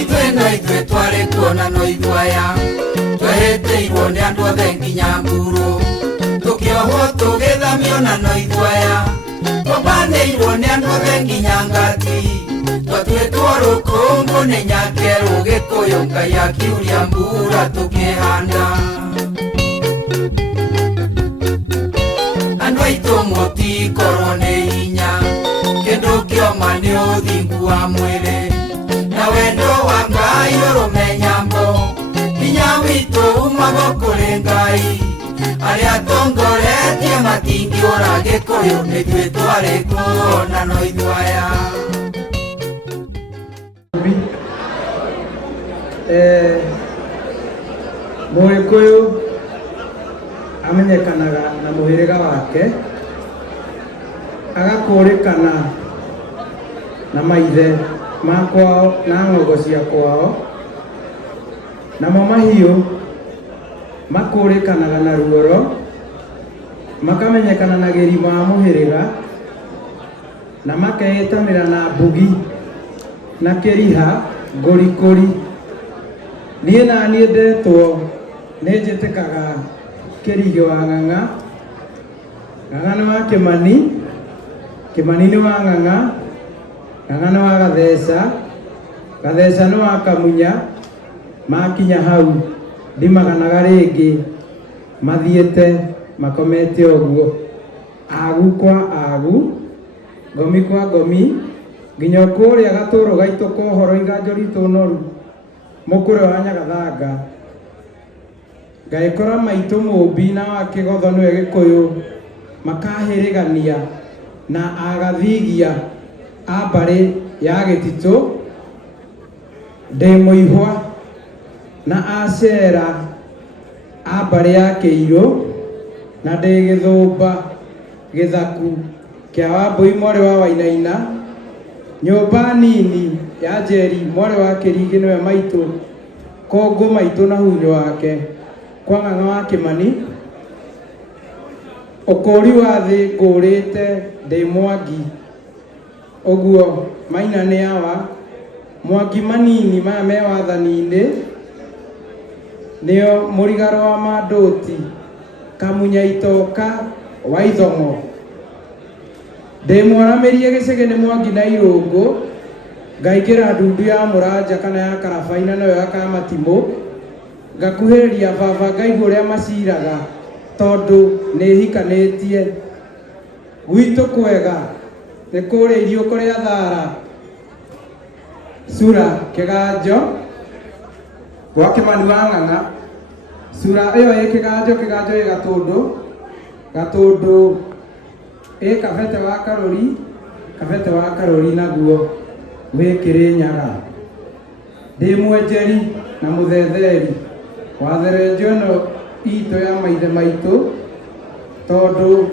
Itwe twari kuona no ithwaya tweheteirwo ni andu othe nginya Mburu tukiohwo tugithamio na no ithwaya twabanĩirwo ni andu othe nginya Ngati twatuĩtwo rũkũngũ nĩ Nyakeru Gĩkũyũ Ngai akiuria mbura tukĩhanda andu aitũ mũtikorwo nĩ hinya kĩndũ kĩoma nĩ ũthingu wa mwĩrĩ na wendo wa Ngai ũrũmenyambo hinya witũ umaga kũrĩ Ngai arĩa atongoretie matingĩũra Gĩkũyũ nĩthuĩ twarĩ kuona no ithwaya Mũgĩkũyũ amenyekanaga na mũhĩrĩga wake agakũrĩkana na maithe makwao na ng'ongo cia kwao namo mahiũ makũrĩkanaga na ruoro makamenyekana na gĩrima wa mũhĩrĩga na makeĩtanĩra na mbugi na kĩriha ngũrikũri niĩ na niĩ ndetwo nĩ njĩtĩkaga Kĩrigĩ wa Ng'ang'a Ng'ang'a nĩ wa Kĩmani Kĩmani nĩ wa Ng'ang'a Ng'ang'a nĩ wa Gatheca Gatheca nĩ wa Kamunya makinya hau ndimaganaga rĩngĩ mathiĩte makomete ũguo agu kwa agu ngomi kwa ngomi nginya kũrĩa gatũrũ gaitũ kohoro iganjo ritũ noru mũkũrĩ wa Nyagathanga ngaĩkora maitũ Mũmbi na wa Kĩgotho nĩwe Gĩkũyũ makahĩrĩgania na agathigia a mbarĩ ya Gĩtitũ ndĩ Mũihwa na acera a mbarĩ ya Kĩirũ na ndĩ Gĩthũmba Gĩthaku kĩa Wambũi mwarĩ wa Wainaina nyũmba nini ya Njeri mwarĩ wa Kĩrigĩ nĩwe maitũ Kũngũ maitũ na hunyo wake kwa Ng'ang'a wa Kĩmani ũkũri wa thĩ ngũrĩte ndĩ Mwangi ũguo Maina nĩ awa Mwangi manini maya me wathani-inĩ nĩo Mũrigaro wa Mandũti Kamunya Itoka wa Ithong'o ndĩmwaramĩrie Gĩcĩgĩ nĩ Mwangi na Irũngũ ngaingĩra ndundu ya Mũranja kana ya Karabaina nayo ya Kamatimũ ngakuhĩrĩria baba ngaigua ũrĩa maciraga tondũ nĩ hikanĩtie gwitũ kwega nĩ kũrĩa Iriũko rĩa Thara Sura Kĩganjo gwa Kĩmani wa Ng'ang'a Sura ĩyo ĩ Kĩganjo Kĩganjo ĩ Gatũndũ ĩ Kabete wa Karũri Kabete wa Karũri naguo wĩ Kĩrĩnyaga ndĩ mwenjeri na mũthetheri wa therenjo ĩno itũ ya maithe maitũ tondũ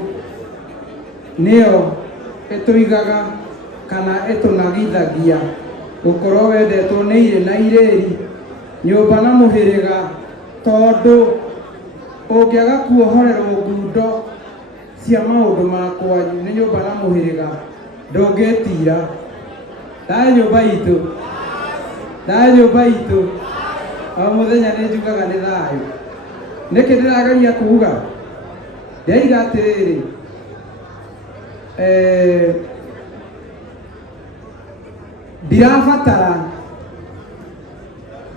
nĩyo ĩtũigaga kana ĩtũnagithagia gũkorwo wendetwo nĩ irĩ na irĩri nyũmba na mũhĩrĩga tondũ ũngĩaga kuohorerwo ngundo cia maũndũ ma kwanyu nĩ nyũmba na mũhĩrĩga ndũngĩtira thayũ nyũmba itũ thayũ nyũmba itũ o mũthenya nĩ njugaga nĩ thayũ nĩkĩ ndĩrageria kuuga ndĩraiga atĩrĩrĩ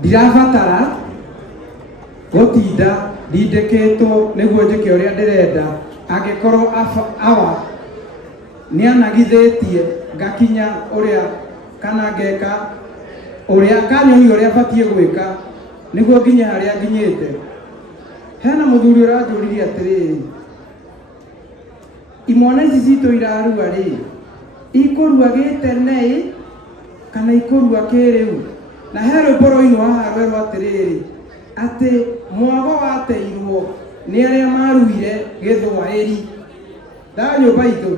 ndirabatara gũtinda ndindĩkĩtwo nĩguo njĩke ũrĩa ndĩrenda angĩkorwo awa nĩ anagithĩtie ngakinya ũrĩa kana ngeka ũrĩa kanyonia ũrĩa batiĩ gwĩka nĩguo nginya harĩa nginyĩte hena mũthuri ũranjũririe atĩrĩrĩ imwana ici citũ irarua rĩ ikũrua gĩtene kana ikũrua kĩrĩu na he rwĩmbo rũinwo haha rwerwo atĩrĩrĩ atĩ mwago wateirwo nĩ arĩa maruire gĩthwaĩri thayũ nyũmba itũ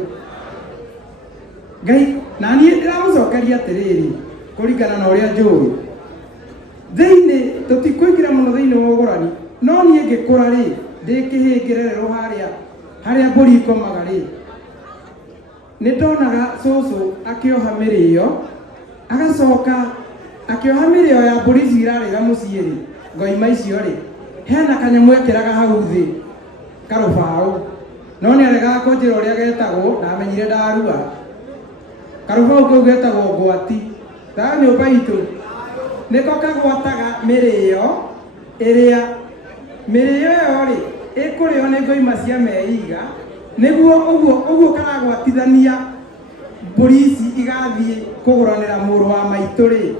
Ngai na niĩ ndĩramũcokeria atĩrĩrĩ kũringana na ũrĩa njũĩ thĩinĩ tũtikũingĩra mũno thĩinĩ wa ũgũrani no niĩ ngĩkũra rĩ ndĩ kĩhĩngĩrererwo harĩa mbũri ikomaga rĩ nĩ ndonaga cũcũ akĩoha mĩrĩo agacoka akioha mirio ya polisi irarira muciiri ngoima icio ri hena kanyamu ekiraga hau thi karubao no ni arega kunjira uria getagwo na amenyire ndarua karubao kau getagwo ngwati ta nyumba itu niko kagwataga mirio iria mirio yo ri ikurio ni ngoima cia meiga niguo uguo karagwatithania polisi igathie kuguranira muru wa maitu ri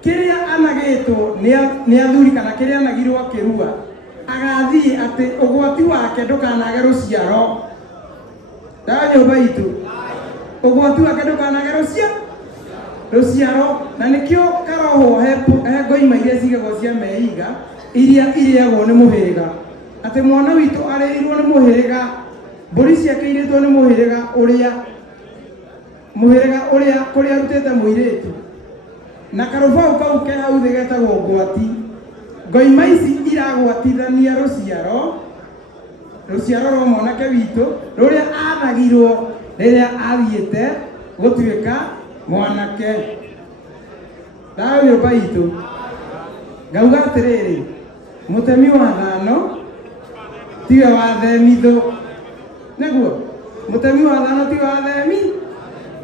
kiria anagitwo ni athuri kana kiria anagirwo akirua agathie ati ugwati wake ndukanage ruciaro ta nyumba itu ugwati wake ndukanage ruciaro na nikio karoho he ngoima iria cigagwo cia meiga iria iriagwo ni muhiriga ati mwana witu areirwo ni muhiriga polisi akeiritwo ni muhiriga uria kuria arutite muiritu na karubau kau ke hau thi getagwo ngwati ngoima ici iragwatithania ruciaro rwa mwanake witu ruria anagirwo riria athiite gutuika mwanake ta nyumba itu ngauga atiriri mutemi wa thano tiwe wathemitho niguo mutemi wa thano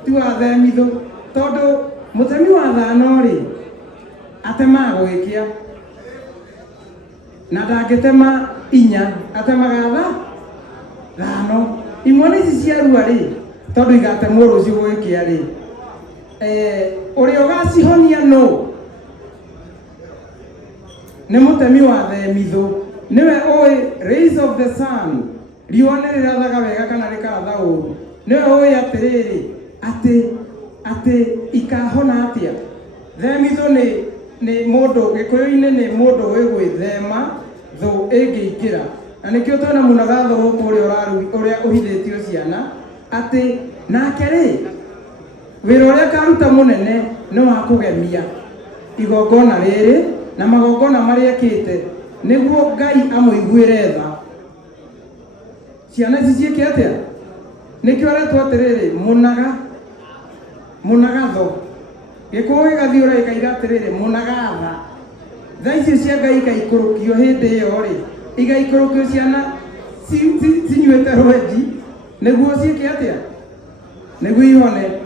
ti wathemitho tondu mutemi wa thano ri atemaga gwikia na ndangitema inya atemaga thano imwe ni ciarua ri tondu igatemwo rucio gwikia ri uria ugacihonia no ni mutemi wa themitho niwe oi rays of the sun rione rirathaga wega kana rikaratha uru niwe oi atiriri ati ikahona atia themitho ni mundu gikuyu-ini ni mundu wi gwithema thu ingiikira na nikio twana munagatho guku uria uhithitio ciana ati nake ri wira uria karuta munene ni wa kugemia igongona riri na magongona maria ekite niguo Ngai amuiguire tha ciana ici ciike atia nikio aretwo atiriri munagatho gikuyu gigathiura ikaira atiriri munagatha tha icio cia Ngai ikaikurukio hindi iyo ri igaikurukio ciana cinyuite rwenji niguo ciike atia niguo ihone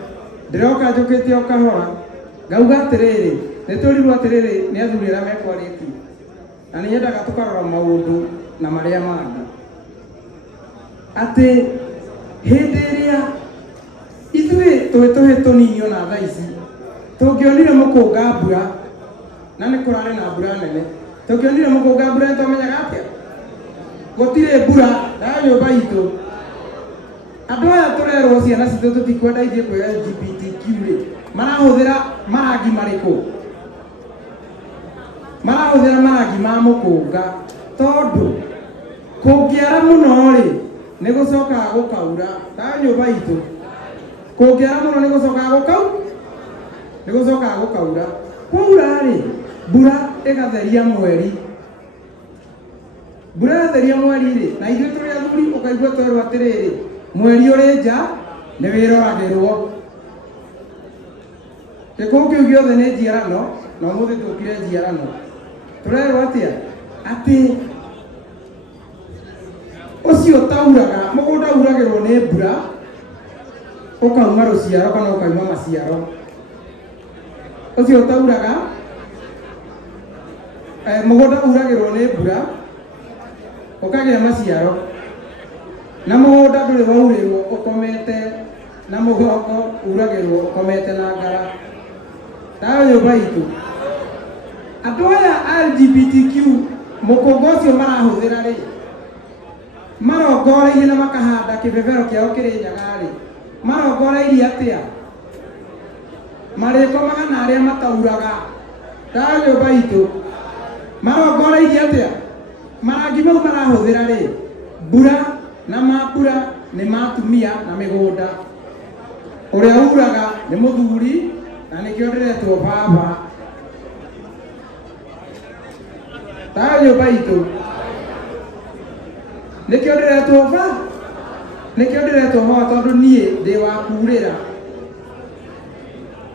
ndiroka njukite o kahora ngauga atiriri niturirwo atiriri ni athuri aria mekwariti na ni yendaga tukarora maundu na maria mangi ati hindi iria ithui tuhe tuninio na tha ici tungionire mukunga mbura na ni kurari na mbura nene tungionire mukunga mbura nitumenyaga atia gutire mbura na nyumba itu andu aya turerwo ciana citu tutikwenda ithie kwi LGBTQ ri marahuthira marangi mariku marahuthira marangi ma mukunga tondu kungiara muno ri ni gucokaga gukaura ta nyumba itu kungiara muno ni gucokaga gukaura kwaura ri mbura igatheria mweri ri na ithuĩ tũrĩ athuri ũkaigua twerwo atĩrĩrĩ mweri ũrĩ nja nĩ wĩroragĩrwo gĩkũũ kĩu gĩothe nĩ njiarano na ũmũthĩ tũkire njiarano tũrerwo atĩa atĩ ũcio tauraga mũgũnda uragĩrwo nĩ mbura ũkauma rũciaro kana ũkauma maciaro ũcio tauraga mũgũnda uragĩrwo nĩ mbura ũkagĩa maciaro na mũgũnda ndũrĩ waurĩrwo ũkomete na mũgongo uragĩrwo ũkomete na ngara ta nyũmba itũ andũ aya LGBTQ mũkũngũ ũcio marahũthĩra rĩ marongoreirie na makahanda kĩbebero kĩao kĩrĩ njaga rĩ marongoreirie atĩa marĩkomaga na arĩa matauraga ta nyũmba itũ marongoreirie atĩa marangi mau marahũthĩra rĩ mbura na mambura nĩ matumia na mĩgũnda ũrĩa uraga nĩ mũthuri na nĩkĩo ndĩretwo baba ta nyũmba itũ nĩkĩo ndĩretwo baba tondũ niĩ ndĩ wa kurĩra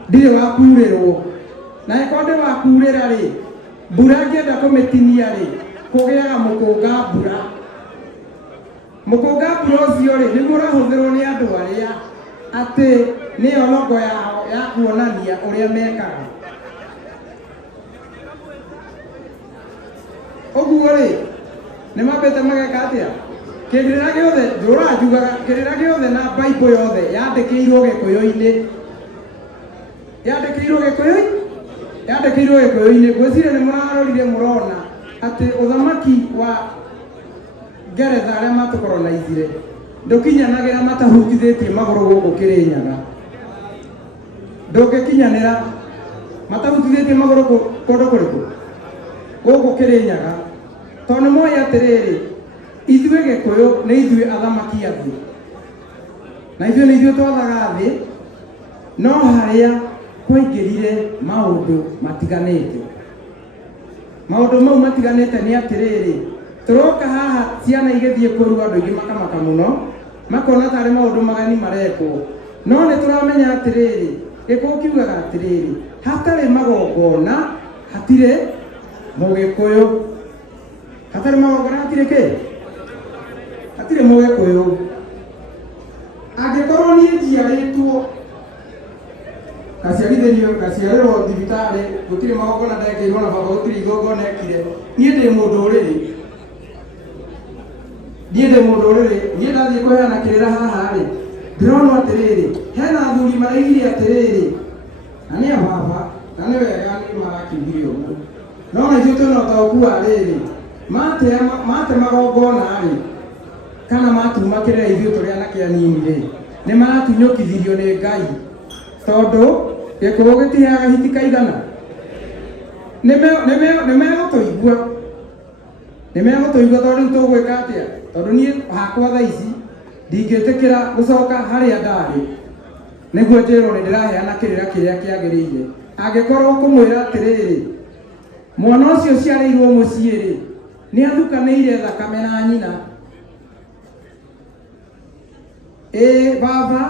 ndirĩ wa kurĩrwo na ekonde wa kurĩra rĩ mbura ngĩenda kũmĩtinia rĩ kũgĩaga mũkũnga mbura ũcio rĩ nĩguo ũrahũthĩrwo nĩ andũ arĩa atĩ nĩyo logo yao ya kuonania ũrĩa mekaga. Ũguo rĩ nĩ mambĩte mageka atĩa kĩrĩra gĩothe ndũranjugaga kĩrĩra gĩothe na Bible yothe yandĩkĩirwo Gĩkũyũ-inĩ ngwĩciria nĩ mũrarorire mũrona atĩ ũthamaki wa Ngeretha arĩa matũkoronaicire ndũkinyanagĩra matahutithĩtie magũrũ gũkũ Kĩrĩnyaga, ndũngĩkinyanĩra matahutithĩtie magũrũ kũndũ kũrĩkũ gũkũ Kĩrĩnyaga, tondũ nĩ moĩ atĩrĩrĩ ithuĩ Gĩkũyũ nĩ ithuĩ athamaki a thĩ na ithuĩ nĩ ithuĩ twathaga thĩ, no harĩa kwaingĩrire maũndũ matiganĩte. Maũndũ mau matiganĩte nĩ atĩrĩrĩ tũroka haha ciana igĩthiĩ kũrua andũ aingĩ makamaka mũno makona tarĩ maũndũ magani marekwo, no nĩ tũramenya atĩrĩrĩ Gĩkũyũ kiugaga atĩrĩrĩ hatarĩ magongona hatirĩ Mũgĩkũyũ, hatarĩ magongona hatirĩ kĩ? Hatirĩ Mũgĩkũyũ. Angĩkorwo niĩ njiarĩtwo ngaciarĩrwo thibitarĩ gũtirĩ magongona ndekĩirwo na baba gũtirĩ igongona ekire, niĩ ndĩ mũndũ ũrĩrĩ niĩ ndathiĩ kũheana kĩrĩra haha rĩ ndĩrona atĩrĩrĩ hena athuri maraigire atĩrĩrĩ na nĩ ababa na nĩ wega nĩ marakiugire ũguo, no na ithuĩ twĩna ũtaũku wa rĩrĩ mate magongona rĩ kana matuma kĩrĩra ithuĩ tũrĩ anake anini rĩ nĩ maratunyũkithirio nĩ Ngai, tondũ Gĩkũyũ gĩtiheaga hiti kaigana. Nĩ megũtũigua tondũ rĩu tũgwĩka atĩa, tondũ niĩ hakwa thaa ici ndingĩtĩkĩra gũcoka harĩa ndarĩ nĩguo njĩrwo nĩ ndĩraheana kĩrĩra kĩrĩa kĩagĩrĩire. Angĩkorwo kũmwĩra atĩrĩrĩ mwana ũcio ciarĩirwo mũciĩ rĩ nĩ athukanĩire thakame na nyina, baba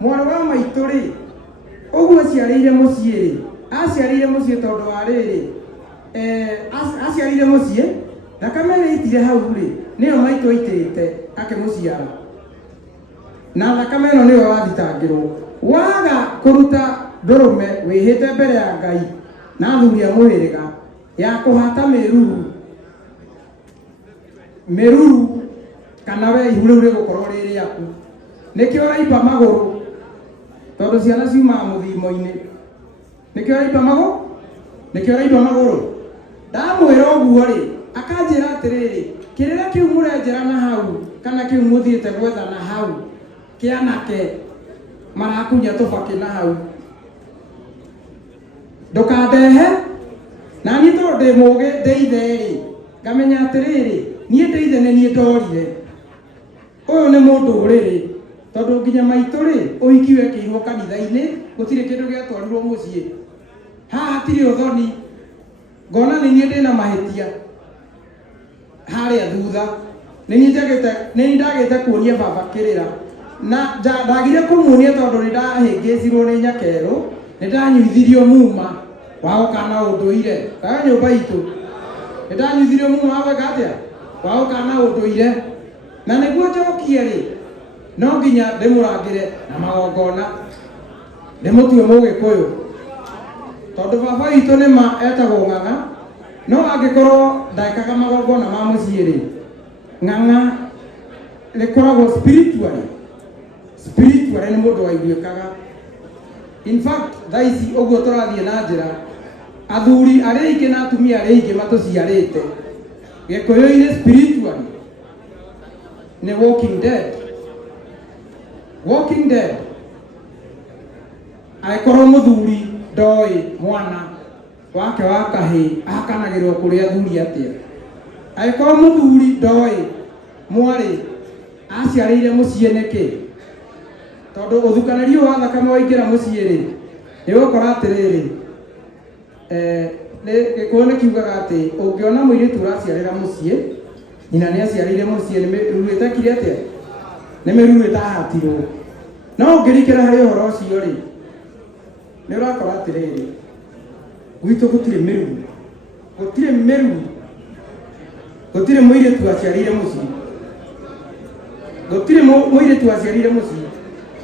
mwarĩ wa maitũ rĩ ũguo aciarĩire mũciĩ rĩ aciarĩire mũciĩ tondũ wa rĩrĩ aciarĩire mũciĩ thakame ĩrĩa itire hau rĩ nĩyo maitũ aitĩte akĩmũciara na thakame ĩno nĩyo wathitangĩrwo. Waga kũruta ndũrũme wĩhĩte mbere ya Ngai na athuri a mũhĩrĩga ya kũhata mĩruru kana we ihu rĩu rĩgũkorwo rĩ rĩaku, nĩkĩo raimba magũrũ tondũ ciana ciumaga mũthimo-inĩ, nĩkĩo raimba magũrũ. Ndamwĩra ũguo rĩ akanjĩra atĩrĩrĩ kĩrĩra kĩu mũrenjera na hau kana kĩu mũthiĩte gwetha na hau kĩanake marakunya tũbakĩ na hau ndũkandehe, na niĩ tondũ ndĩ mũgĩ ndĩ ithe rĩ ngamenya atĩrĩrĩ niĩ ndĩ ithe nĩ niĩ ndorire ũyũ nĩ mũndũ ũrĩrĩ, tondũ nginya maitũ rĩ ũhiki wekĩirwo kanitha-inĩ gũtirĩ kĩndũ gĩatwarirwo mũciĩ. Haha hatirĩ ũthoni, ngona nĩ niĩ ndĩna mahĩtia harĩa thutha, nĩ niĩ ndagĩte kuonia baba kĩrĩra na ndagire kũmuonia tondũ nĩ ndahĩngĩcirwo nĩ nyakerũ, nĩ ndanyuithirio muma wa gũkana ũndũire kaga nyũmba itũ, nĩ ndanyuithirio muma wa gwĩka atĩa wa gũkana ũndũire, na nĩguo njokie rĩ no nginya ndĩmũrangĩre na magongona ndĩmũtue Mũgĩkũyũ, tondũ baba witũ nĩma etagwo Ng'ang'a, no angĩkorwo ndekaga magongona ma mũciĩ rĩ Ng'ang'a rĩkoragwo spiritually nĩ mũndũ waiguĩkaga. In fact thaa ici ũguo tũrathiĩ na njĩra athuri arĩa aingĩ na atumia arĩa aingĩ matũciarĩte Gĩkũyũ-inĩ spiritually nĩ walking dead. Angĩkorwo mũthuri ndoĩ mwana wake wa kahĩĩ ahakanagĩrwo kũrĩ athuri atĩa, angĩkorwo mũthuri ndoĩ mwarĩ aciarĩire mũciĩ nĩkĩ, tondũ ũthukanĩrio wa thakame waingĩra mũciĩ rĩ nĩ ũgũkora atĩrĩrĩ Gĩkũyũ nĩ kiugaga atĩ ũngĩona mũirĩtu ũraciarĩra mũciĩ nyina nĩ aciarĩire mũciĩ nĩ mĩruru ĩtakire atĩa, nĩ mĩruru ĩtahatirwo. No ũngĩrikĩra harĩ ũhoro ũcio rĩ nĩ ũrakora atĩrĩrĩ gwitũ gũtirĩ mĩrugu, gũtirĩ mĩrugu, gũtirĩ mũirĩtu aciarire mũciĩ, gũtirĩ mũirĩtu aciarire mũciĩ,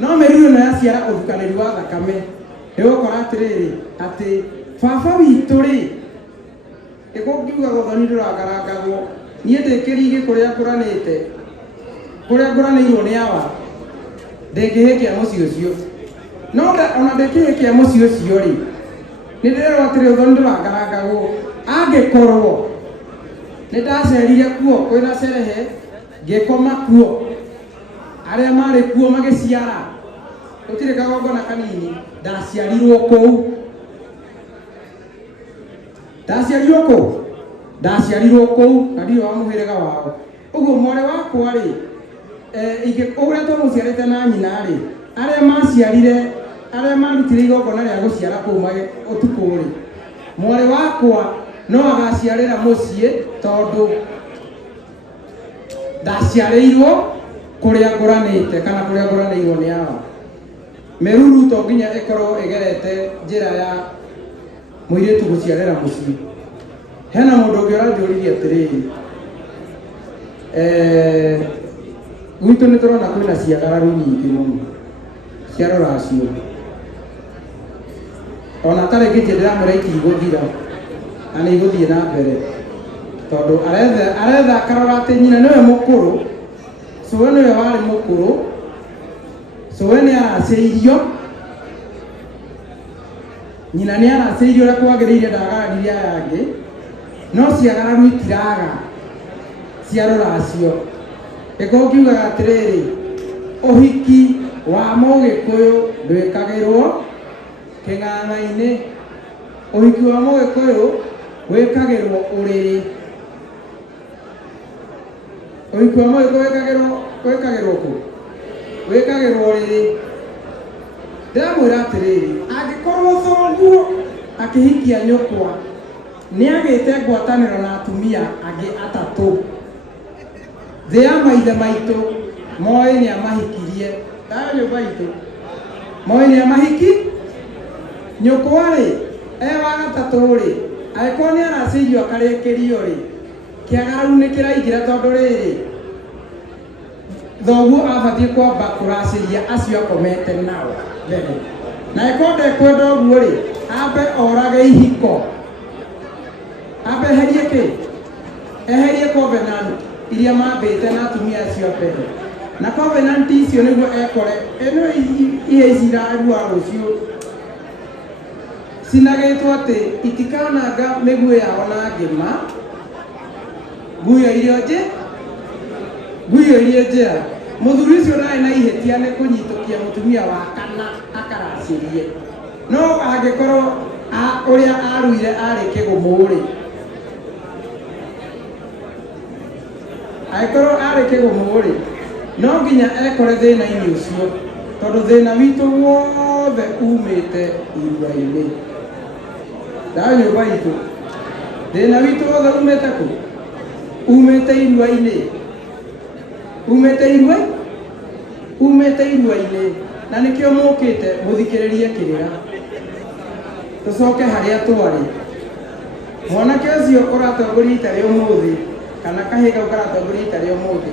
no mĩrugu ĩno yaciara ũthukanĩri wa thakame. Nĩgũkora atĩrĩrĩ atĩ baba witũ rĩ, ĩkũngiuga gũthoni ndũragarangagwo, niĩ ndĩkĩrigi kũrĩa ngũranĩte, kũrĩa ngũranĩirwo nĩ awa ndĩngĩhĩkia mũciĩ ũcio, no ona ndĩkĩhĩkia mũciĩ ũcio rĩ, nĩ ndĩrerwo atĩrĩ ũthoni ndũragarangagwo, angĩkorwo nĩ ndacerire kuo kwĩna cerehe, ngĩkoma kuo, arĩa marĩ kuo magĩciara, gũtirĩ kagongona kanini, ndaciarirwo kũu. Ndaciarirwo kũu, ndaciarirwo kũu, na ndirĩ wa mũhĩrĩga wao. Ũguo mwarĩ wakwa rĩ, ũrĩa twamũciarĩte na nyina rĩ, arĩa maciarire, arĩa marutire igongona rĩa gũciara kũu ũtukũ rĩ, mwarĩ wakwa no agaciarĩra mũciĩ, tondũ ndaciarĩirwo kũrĩa ngũranĩte kana kũrĩa ngũranĩirwo nĩ awa. Mĩruru to nginya ĩkorwo ĩgerete njĩra ya mũirĩtu gũciarĩra mũciĩ. Hena mũndũ ũngĩ ũranjũririe atĩrĩrĩ, gwitũ nĩ tũrona kwĩna ciagararu nyingĩ mũno cia rũracio, ona tarĩngĩ ndĩramwĩra itigũthira na nĩ igũthiĩ na mbere, tondũ aretha akarora atĩ nyina nĩwe mũkũrũ, cowe nĩwe warĩ mũkũrũ, cowe nĩ aracĩirio, nyina nĩ aracĩirio ũrĩa kwagĩrĩire, ndagararirie aya angĩ, no ciagararu itiraga cia rũracio. Ĩkorwo kiugaga atĩrĩrĩ, ũhiki wa Mũgĩkũyũ ndwĩkagĩrwo kĩng'ang'a-inĩ, ũhiki wa Mũgĩkũyũ wĩkagĩrwo ũrĩrĩ. Ũhiki wa Mũgĩkũyũ wĩkagĩrwo kũ? Wĩkagĩrwo ũrĩrĩ. Ndĩramwĩra atĩrĩrĩ, angĩkorwo thoguo akĩhikia nyũkwa nĩ agĩte ngwatanĩro na atumia angĩ atatũ, thĩ ya maithe maitũ moĩ nĩ amahikirie, ndayo nyũmba itũ moĩ nĩ amahiki, nyũkwa rĩ wa gatatũ rĩ, angĩkorwo nĩ aracĩirio akarĩkĩrio rĩ, kĩagararu nĩ kĩraingĩra, tondũ rĩrĩ thoguo abatiĩ kwamba kũracĩria acio akomete nao mbere, na angĩkorwo ndekwenda ũguo rĩ, ambe orage ihiko, ambe eherie kĩ? Eherie covenant iria mambĩte na atumia acio mbere, na covenant icio nĩguo ekore ĩno ihe ici irarua rũciũ cinagĩtwo atĩ itikananga mĩguĩ yao na ngĩma, nguyo irio njĩra. Mũthuri ũcio ndarĩ na ihĩtia nĩ kũnyitũkia mũtumia wa kana akaracĩrie, no angĩkorwo ũrĩa aruire arĩ kĩgũmũ rĩ, angĩkorwo arĩ kĩgũmũ rĩ, no nginya ekore thĩna-inĩ ũcio, tondũ thĩna witũ wothe umĩte irua-inĩ. Ndayo nyũmba itũ, thĩna witũ wothe umĩte kũ? Umĩte irua-inĩ. Umĩte irua-inĩ, na nĩkĩo mũkĩte mũthikĩrĩrie kĩrĩra. Tũcoke harĩa twarĩ. Mwanake ũcio ũratongoria ita rĩa ũmũthĩ, kana kahĩĩ kau karatongoria ita rĩa ũmũthĩ,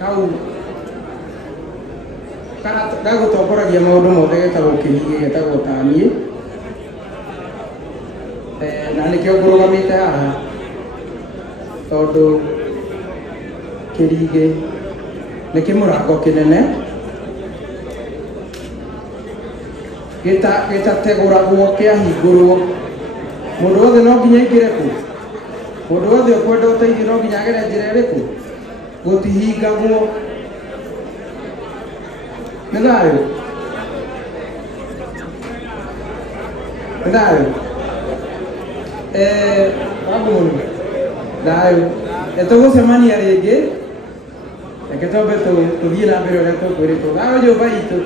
kau gagũtongoragia maũndũ mothe getagwo kĩhigĩ, getagwo taniĩ, na nĩkĩo ngũrũgamĩte haha, tondũ kĩrigĩ nĩ kĩmũrango kĩnene gĩtategũragwo kĩahingũrwo. Mũndũ wothe no nginya aingĩre kũ? Mũndũ wothe ũkwenda ũteithio no nginya agere njĩra ĩrĩkũ? Gũtihingagwo. Nĩ thayũ? Nĩ thayũ? Wagũmũnu? Thayũ. Tũgũcemania rĩngĩ, reke twambe tũthiĩ na mbere ũrĩa tũkwĩrĩtwo. Thayũ nyũmba itũ.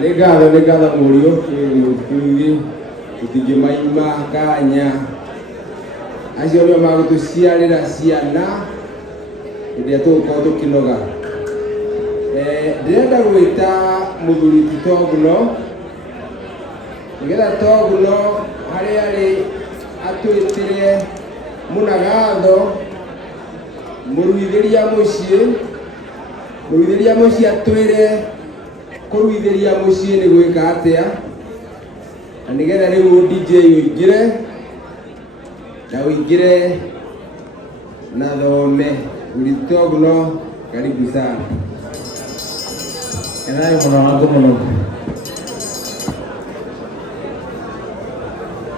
Nĩ ngatho mũriũ kĩrigi tũtingĩmaima kanya, acio nĩo magũtũciarĩra ciana rĩrĩa tũgũkorwo tũkĩnoga. Ndĩrenda gwĩta mũthuri Titogno nigetha toguno haria ari atwitire munagatho muruithiria mucii atwire kuruithiria mucii ni gwika atia na nigetha riu DJ uingire na thome ulitoguno. Karibu sana. Enayo muno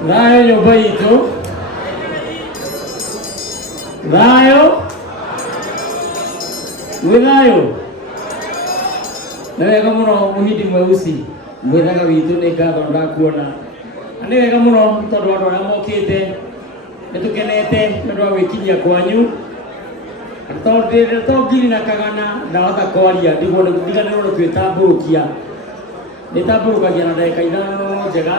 nayo nyumba itu nayo nĩ wega mũno mũhindi mweusi mwĩthaga witũ nĩ ngatho ndakuona na nĩ wega mũno tondũ andũ arĩa mokĩte nĩ tũkenete nĩ ũndũ wa gwĩkinyia kwanyu tondũ ngiri na kagana ndahota kwaria ndigwo ndiganĩrwo nĩ twĩtambũrũkia nĩtambũrũkagia na ndagĩka ithano njega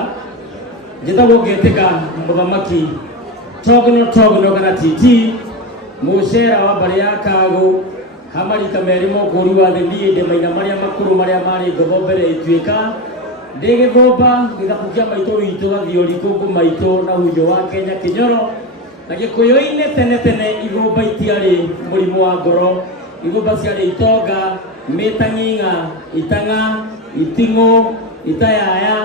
njĩtagwo ngĩtĩka mũthamaki Togno kana titi mũcera wa mbarĩ ya Kagũ hamarika merĩ mokũri wa thĩ niĩ ndĩ maina marĩa makũrũ marĩa marĩ ngotho mbere ituĩka ndĩ gĩthũmba gĩthabu kĩa maitũ witũ gathiũri kũngũ maitũ na hunjo wa Kenya Kĩnyoro na Gĩkũyũ-inĩ tene ithũmba itiarĩ mũrimũ wa ngoro ithũmba ciarĩ itonga mĩtang'ing'a itang'a iting'ũ itayaya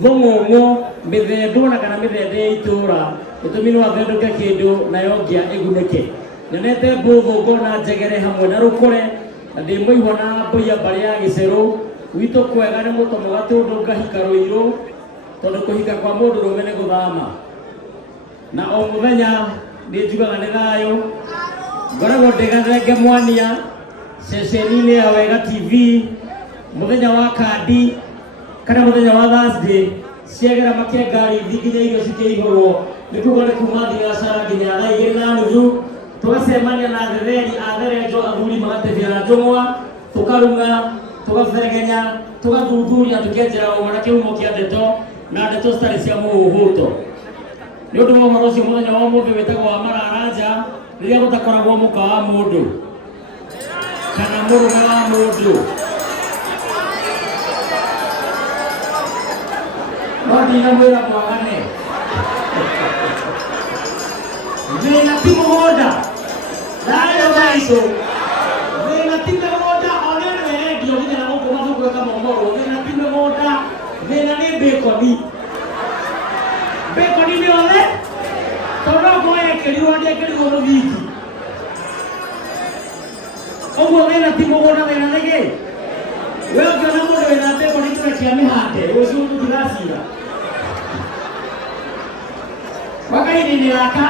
thũng'ũng'ũ mĩthendũ na kana mĩthende ya itũra gĩtũmi no athendũke kĩndũ nayo ngĩa ĩgunĩke nyonete mbũthũ ngona njegere hamwe na rũkũre na ndĩ mũigua na mbũia mbarĩ ya Gĩcerũ gwitũ kwega nĩ mũtomo gatũndũ ngahika Rũirũ tondũ kũhika kwa mũndũ rũme nĩ gũthama na o mũthenya nĩ njugaga nĩ thayũ ngoragwo ndĩgathenge mwania ceceni-inĩ ya Wega TV mũthenya wa kandi kana mũthenya wa Thursday ciagera makĩngari nginya irio cikĩihũrwo nĩ kuga nĩ kuma thinacara nginya thaa 2:30 tũgacemania na athetheri atherenjo athuri magatebia na njũng'wa tũkaruga tũgacerengenya tũgathuthuria tũkĩenjera ũma na kĩhumo kĩa ndeto na ndeto citarĩ cia mũhuhũto nĩ ũndũ wa ũhoro ũcio mũthenya wa ũmũthĩ wĩtagwo wa mararanja rĩrĩa gũtakoragwo mũka wa mũndũ kana mũrũme wa mũndũ no ndinamwĩra mwagane thĩna ti mũgũnda thayũ gaicũ thĩna ti mĩgũnda ona nĩ wendio nginya na gũkũ mathũkũ ĩka momorwo thĩna ti mĩgũnda thĩna nĩ bĩkoni nĩ othe tondũ okorwo yekĩrirwo ndĩekĩrirwo mũthingi ũguo thĩna ti mũgũnda thĩna nĩ gĩ we ũngĩona mũndũ wĩna bĩkoni kĩrĩa cia mĩhande rũciũ tũtigacira wakahinda-inĩ gaka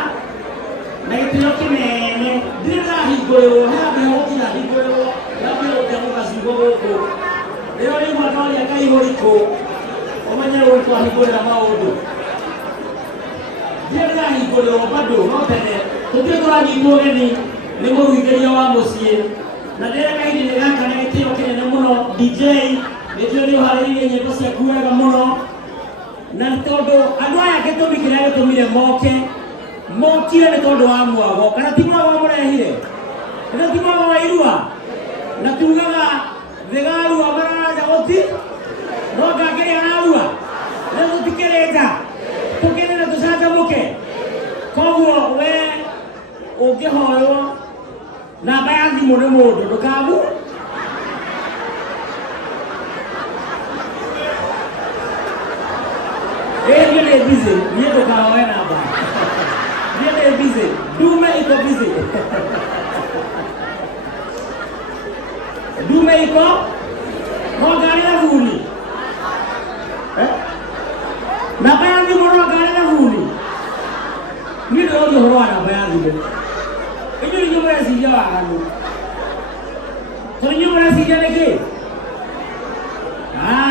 na gĩtĩo kĩnene ndirĩ ndahingũrĩrwo handũ gũtirahingũrĩrwo ndambĩrũkia mũgaciugo gũkũ rĩrĩa rĩmwe twaria Ngai ũrikũ ũmenye rũĩ twahingũrĩra maũndũ ndirĩ ndahingũrĩrwo bado no tene tũtirĩ tũranyitwo ũgeni nĩ mũruithĩria wa mũciĩ na ndĩrĩ kahinda-inĩ gaka na gĩtĩo kĩnene mũno DJ nĩtio nĩ ũharĩrĩirie nyĩmbo ciaku wega mũno na tondũ andũ aya gĩtũmi kĩrĩa gĩtũmire mokire nĩ tondũ wa mwago kana ti mwago mũrehire kana ti mwago wa irua na tugaga thĩgarua mararanja gũti no ngangĩrĩ ararua na tũtikĩrĩnja tũkĩrĩ na tũcanjamũke koguo we ũngĩhoywo namba ya thimũ nĩ mũndũ ndũkamu niĩ nĩ busy niĩ ndũkahoe namba niĩ nĩ busy ndume iko busy ndume iko no ngari na buni namba ya thimũ no ngari na buni niĩ ndĩroria ũhoro wa namba ya thimũ inyuĩ nĩguo mũreciria waganu tondũ inyuĩ mũreciria nĩkĩ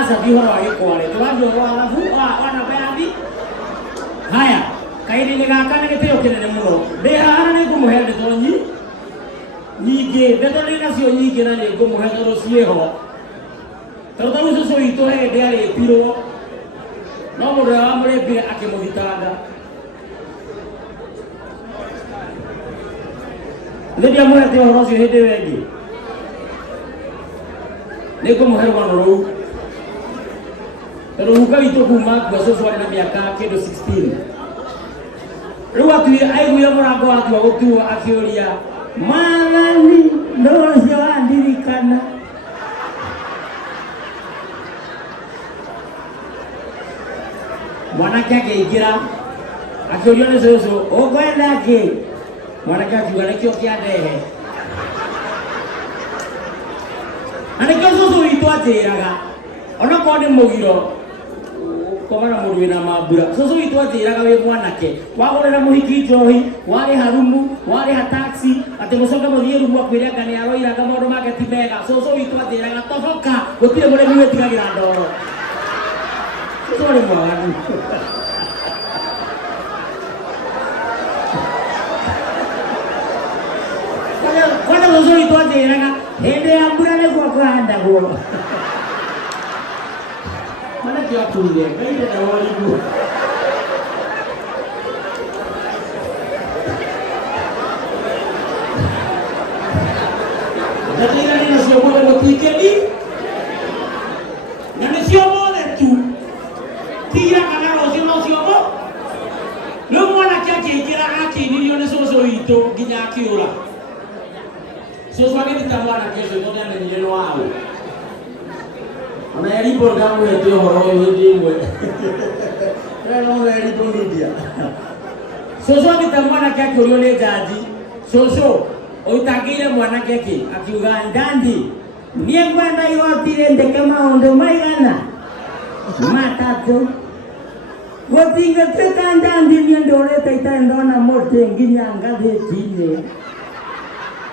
sabi ũhoro wa gĩkware tũrathiĩ ũhoro wa gabu wa namba ya thimũ haya kahinda-inĩ gaka nĩ gĩtĩo kĩnene mũno ndĩ haha na nĩngũmũhe ndeto nyingĩ ndeto ndĩ nacio nyingĩ na nĩngũmũhe tondũ ciĩho tondũ tarĩu cũcũ witũ hĩndĩ arĩtirwo no mũndũ ũrĩa wamũrĩmbire akĩmũthitanga nĩ ndiamũhete ũhoro ũcio hĩndĩ ĩyo ĩngĩ nĩngũmũhe rũgano rũu Tondũ guka witũ kuma kua cũcũ arĩ na mĩaka kĩndũ 16. Rĩu aiguire mũrango watua gũtuo akĩũria, Mwathani nũũ ũcio wandirikana? Mwanake akĩingĩra akĩũrio nĩ cũcũ, ũkwenda kĩ? Mwanake akiuga nĩkĩo kĩandehe. Na nĩkĩo cũcũ witũ atĩraga, onakorwo nĩ mũgiro komana mũndũ wĩna mambura, cũcũ witũ atĩraga wĩ mwanake, wagũrĩra mũhiki njohi, warĩha rumu, warĩha taxi, atĩ mũcoke mũthiĩ rumu akwĩre anga nĩ aroiraga maũndũ make ti mega. Cũcũ witũ atĩraga toboka, gũtirĩ mũrĩmi wĩtigagĩra ndoro. Cũcũ arĩ mwaganu. Kwenda cũcũ witũ atĩraga hĩndĩ ya mbura nĩguo kũhandagwo. Mwanake akurire, Ngai ndarorigwo. Ndatigana nacio mothe mũtingĩthi, na nĩcio mothe tu, tigira kana rũciũ nocio mo. Rĩu mwanake akĩingĩra akĩinirio nĩ cũcũ witũ nginya akĩũra. Cũcũ agĩthita mwanake ũcio tondũ nĩamenyire nĩ waũ. Ona Eribo ndamuhete ũhoro ũyũ hĩndĩ ĩmwe. Ona Eribo Media. Cũcũ agĩta mwanake akĩũrio nĩ jaji, cũcũ ũtangĩire mwanake kĩ? Akiuga ndandi, niĩ ngwenda igoti rĩndĩke maũndũ maigana matatũ. Gũtingĩtuĩka ndandi niĩ ndũrĩte itarĩ ndona mũtĩ nginya ngathĩti-inĩ.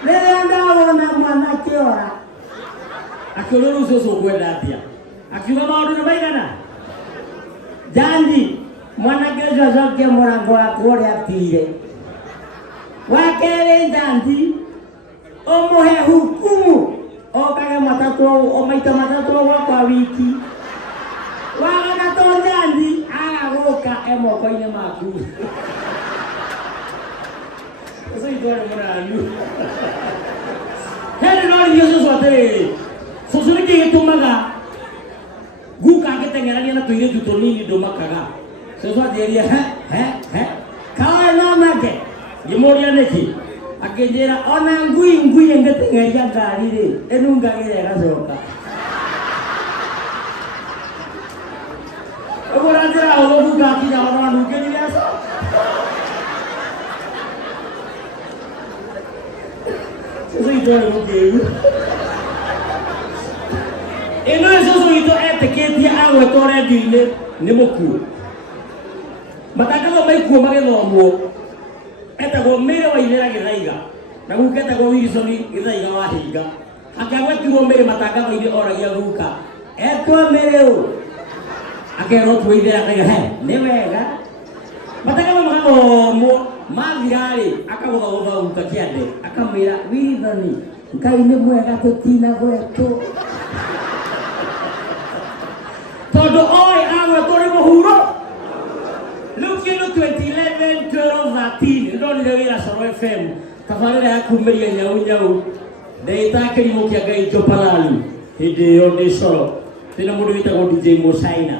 Rĩrĩa ndawona mwanake ora akĩũria rĩu cũcũ ũkwenda atĩa? Akiuga maũndũ nĩ maigana. Jandi, mwanake ũcio acokie mũrango waku ũrĩa atire. Wa kerĩ Jandi, ũmũhe hukumu okage maita matatũ kwa wiki. Wa gatatũ Jandi agagũka moko-inĩ maku. Ũcio witũ arĩ mũranu. Hĩndĩ noririe cũcũ atĩrĩrĩ, cũcũ nĩkĩ gĩtũmaga guka agĩteng'erania na tũirĩtu tũnini ndũmakaga? Cũcũ atĩrĩria kawaĩ no nake? Ngĩmũria nĩkĩ? Akĩnjĩra ona ngui ĩngĩteng'eria ngari-rĩ ĩnungagĩra ĩgacoka. Ũguo na njĩra hũthũ guka akinya ona anungĩrire acoka. Cũcũ witũ arĩ mũkĩgu. Ĩno nĩ cũcũ witũ etĩkĩtie agwetwo redio-inĩ nĩ mũkuo. Matangatho ma ikuo magĩthomwo etagwo Mĩrĩ Waithĩra Gĩthaiga na guka etagwo Wilson Gĩthaiga Wahinga. Akĩagwetirwo Mĩrĩ matangatho-inĩ oragia guka, etwo Mĩrĩ ũ? Akerwo tu Waithĩra akauga nĩ wega. Matangatho magathomwo mathira-rĩ akagũthagũtha guka kĩande akamwĩra Wilson, Ngai nĩ mwega tũtinagwetwo. Tondũ oĩ agwetwo nĩ mũhuro. Rĩu kĩndũ 2011, 12, 13 nĩndonire wĩra Coro FM tabarĩra ya kumĩria nyau ndagĩtarĩ kĩrimũ kĩa Ngai Jopalali. Hĩndĩ ĩyo ndĩ Coro twĩna mũndũ wĩtagwo DJ Mũcaina,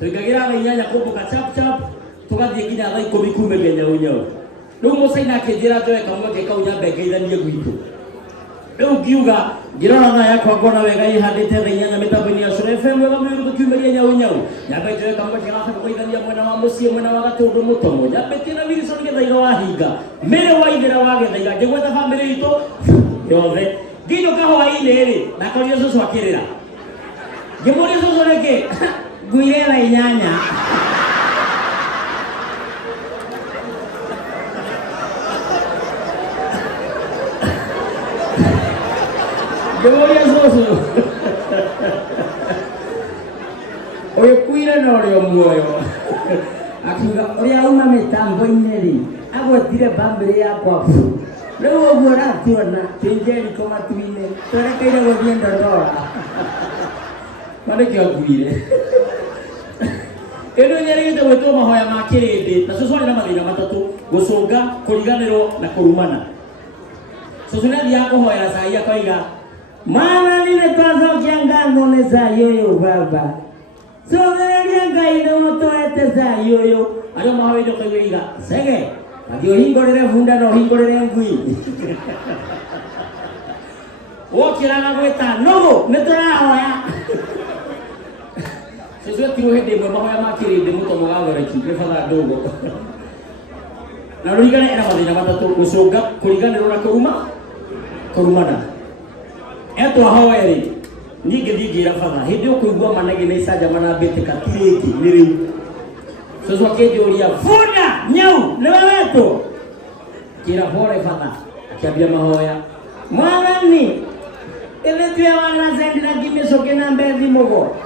tũingagĩra thaa 8 kũmbũka chap chap tũgathiĩ nginya thaa 10 kumĩria nyau. Rĩu Mũcaina akĩnjĩra njoe kamweke kau nyambe ngeithanie gwitũ. Rĩu ngiuga ngĩrora thaa yakwa ngona wega ĩhandĩte thaa 8 mĩtambo-inĩ ya Coro FM wega mũno tũkiumĩria nyau. Nyambe njoe kamweke gaka kũgeithania mwena wa mũciĩ mwena wa Gatũndũ Mũtomo. Nyambĩtie na Wilson Gĩthaiga Wahinga, Mĩrĩ Waithĩra wa Gĩthaiga, ngĩgweta bamĩrĩ itũ yothe. Ngĩinũka hwaĩ-inĩ-rĩ nakorire cũcũ akĩrĩra. Ngĩmũria cũcũ nĩkĩ? Nguire thaa 8. Ngĩmũria cũcũ ũgĩkuire na ũrĩ muoyo? Akiuga ũrĩa uma mĩtambo-inĩ-rĩ agwetire bamĩrĩ yakwa bu. Rĩu ũguo ũratuona twĩ Jeriko matu-inĩ twerekeire gũthiĩ Ndondora. Nĩkĩo nguire. Ĩno nyerĩgĩte gwĩtwo mahoya ma kĩrĩndĩ na cũcũ arĩ na mathĩna matatũ: gũcũnga, kũriganĩrwo na kũrumana. Cũcũ nĩathiaga kũhoera cai akoiga, Mwathani nĩtwacokia ngatho nĩ cai ũyũ baba. Sovereign ngai no to etesa yoyo. Ado mawe do kaiga. Sege. Adio hingore hunda no hingore ngui. O kirana gweta nogo metora hoya. Sesuai tiro hede mama hoya makiri de muto mogaga reki prefala dogo. Na rugana era madina mata to kusoga kurigana rora ko rumana. Eto hoya ri. Nige rafala hede ko igwa manage ne saja mana bete katireki niri. Sesuai kejoria funa nyau lewato. Kira hore fata. Kiabia mahoya. Mwanani ele tu wana sendira kimeso kena mbezi mogo.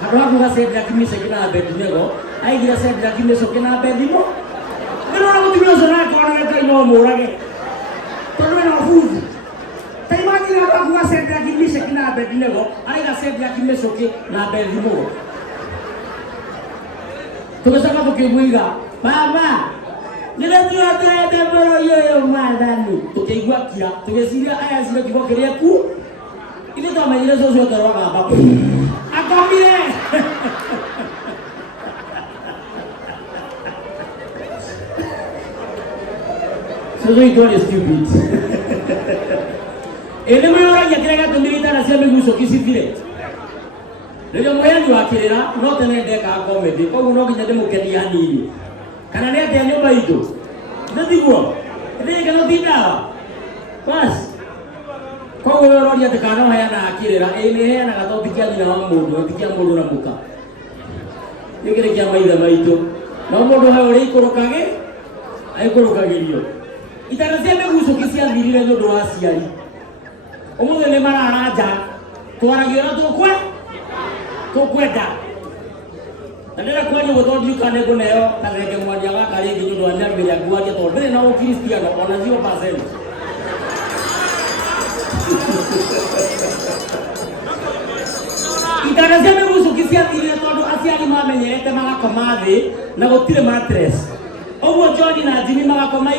Hapo kuna sendira kimeso kena mbezi mogo. Ai gira sendira kimeso kena mbezi mogo. Ndio wanakutumia sana kwa wanaenda ino morage. Tolwe na fuzi. Taimaji na hapo kuna sendira kimeso kena mbezi mogo. Ai gira sendira kimeso kena mbezi mogo. Tumesema tukibuiga. Baba. Niletu ate deboro yoyo madani. Tukiigwa kia. Tukesiria aya zile kibokeria ku. Ini tuh mainnya sosok teror apa? Aku ambil. Sosok itu ada stupid. Ini orang yang kira-kira penderita nasi ambil busuk isi film. Dia mau yang dua kira, no tener dek aku komedi. Kau guna kita demo kedian ini. Karena dia nyoba itu. Nanti gua. Ini kalau tidak, pas. Kau orang dia tekan orang yang nak kira, ini yang nak tahu tiga ni nama mudu na muka. Ini kira kira mai itu. Nama mudu hai orang ikut kage, ayo ikut kage dia. Ita nasi apa busuk kisian diri lagi doa siari. Omu tu lemah aja. Tuan lagi orang tu kue dah. Tadi aku aja betul juga nego neo, tadi kemudian jaga kali itu doanya biar gua aja tahu. Deh nama Kristian, orang Jiwa pasien. Ita nasema musu kisia tiri todo asia ni mama nyerete mala komade na gotire matres. Obo Johnny na jini mala koma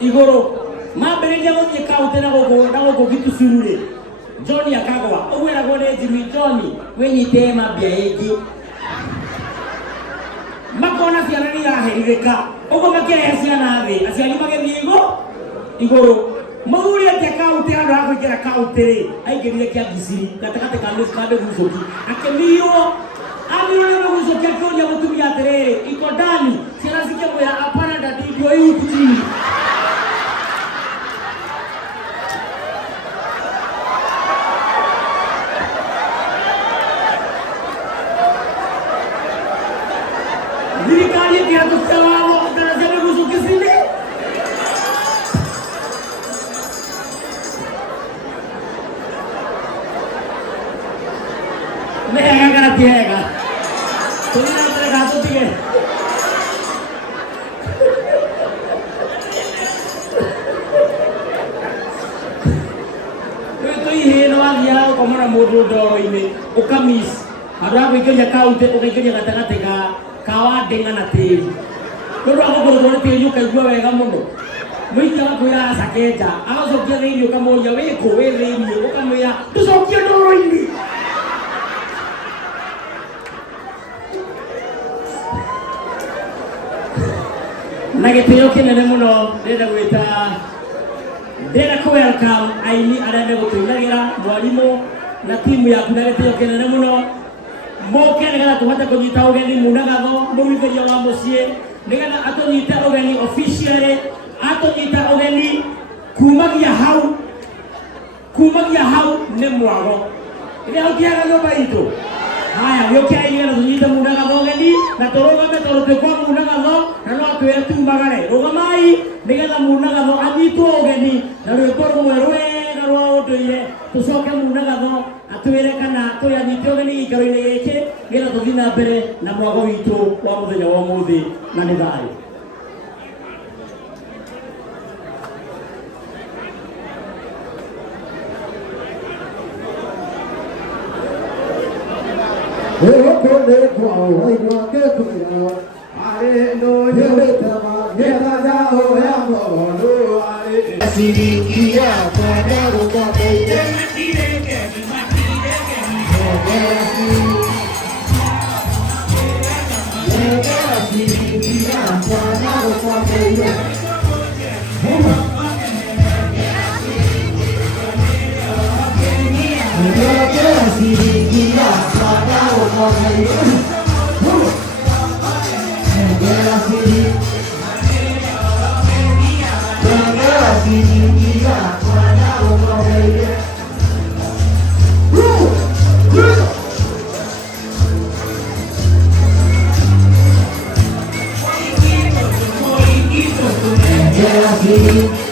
igoro. Ma bereja go ye kaute na go gitu surure. Johnny akagwa. Obo era go ne jini Johnny wenyi tema bia eji. Makona siana ni ya herika. Obo makere asia na ave. Asia ni mageni igoro. Mauri ya kaute ando hapo kila kaute ai kile kia gisiri katakate kande musoki akemio amiro na musoki akioja kutumia terere iko ndani sina sikia kwa hapana dadi ndio hii chini Nilikaje kia tusawa tunasema musoki sini नहीं अगर आती है का तो ना तेरे गातों ठीक है तो ये नवाज यार वो कमरा मोड़ो डोरो ini okamis ada aku ikut jaga ute aku ikut jaga teka kawa dengan nanti kalau aku bodoh tiup kayak gua kayak kamu tuh mungkin aku ya sakit aja aku soknya ini kamu ya kowe ini kamu ya tuh soknya doro ini Nage tiyo kinene muno deda wita deda ko welcome aini ada nego tunagira mwalimu na timu ya kunage tiyo kinene muno mo kene kana tuhata ko nyita ogeni munaga go mo wike yo amosie nega ato nyita ogeni officially ato nyita ogeni kumagia hau ne mwago ile hokia ga ba ito haya yo kia ingana nyita munaga go ogeni na toroga me torote kwa munaga go Kalau aku yang tu bagare, roga mai, dengan muna kado ani tu ogeni, lalu ekor muerwe kalau tu ye, tu soke muna kado, atu ere kana, tu yang itu ogeni kalau ini ece, kita tu dina bere, namu aku itu, wamu tu jawab mudi, nani gai. Sirikia pada roda bayi. Hallelujah.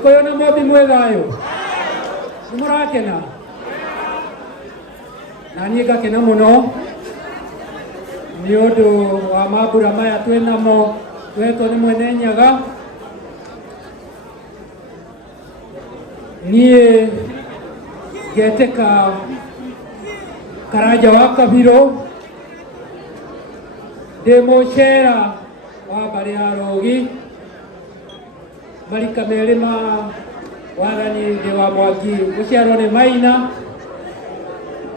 Gikuyu na Mobi mwe thayo nimurakena na niĩ ngakena mũno nĩ ũndũ wa mambura maya twĩnamo twetwo nĩ Mwene Nyaga. Niĩ ngetĩka Karanja wa Kabirũ ndĩ mũcera wa mbarĩ ya Rũgi marika merĩ ma wathani ndĩ wa Mwangi gũciarwo nĩ Maina.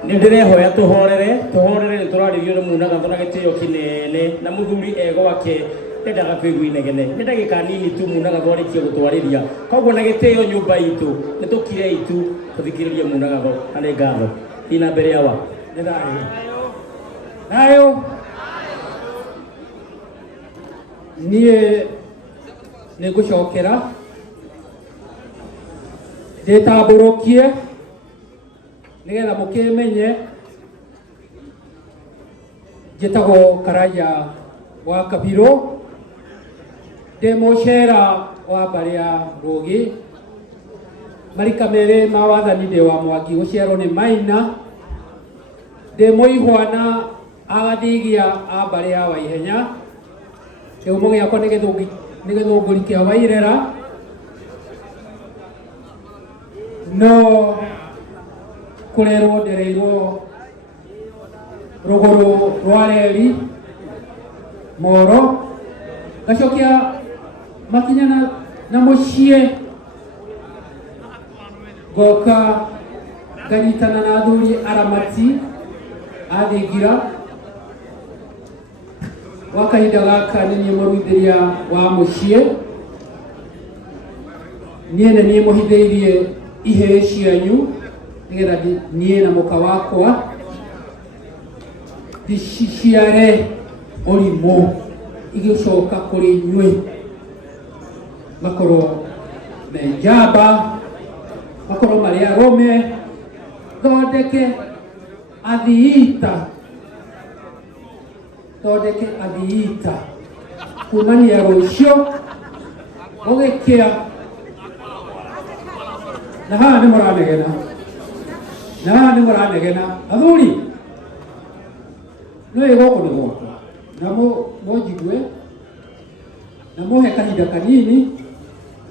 Nĩ ndĩrehoya tũhorere nĩ tũrarĩrio nĩ Munagatho na gĩtĩo kĩnene na mũthuri gwake ndendaga kũigua inegene. Nĩ ndagĩka nini tu Munagatho arĩkie gũtwarĩria, koguo na gĩtĩo nyũmba itũ nĩ tũkire itu tũthikĩrĩrie Munagatho. Harĩ ngatho ina mbere yawa nĩ thayũ. Niĩ nĩ ngũcokera ndĩtambũrũkie nĩgetha mũkĩmenye njĩtagwo Karanja wa Kabirũ ndĩ mũcera wa mbarĩ ya Rũgi marika merĩ ma wathani ndĩ wa Mwangi gũciarwo nĩ Maina ndĩ mũihwana agathigia a mbarĩ ya Waihenya kĩhumo gĩakwa nĩ gĩthũngũri kĩa Wairera no kũrerwo ndereirwo rũgũrũ rwa reri Moro ngacokia makinya na mũciĩ ngoka nganyitana na athuri aramati a Thingira wa kahinda gaka nĩ niĩ mũruithĩria wa mũciĩ. Niĩ nĩ niĩ mũhithĩirie ihĩĩ cianyu nĩgetha niĩ na mũka wakwa ndiciare ũrimũ igĩcoka kũrĩ inyuĩ makorwo me njamba makorwo marĩ arũme thondeke athiita kumania rũciũ gũgĩkĩa. Na haha nĩ mũranegena athuri no ĩgũkũ nĩ gwakwa na mũnjigue na mũhe kahinda kanini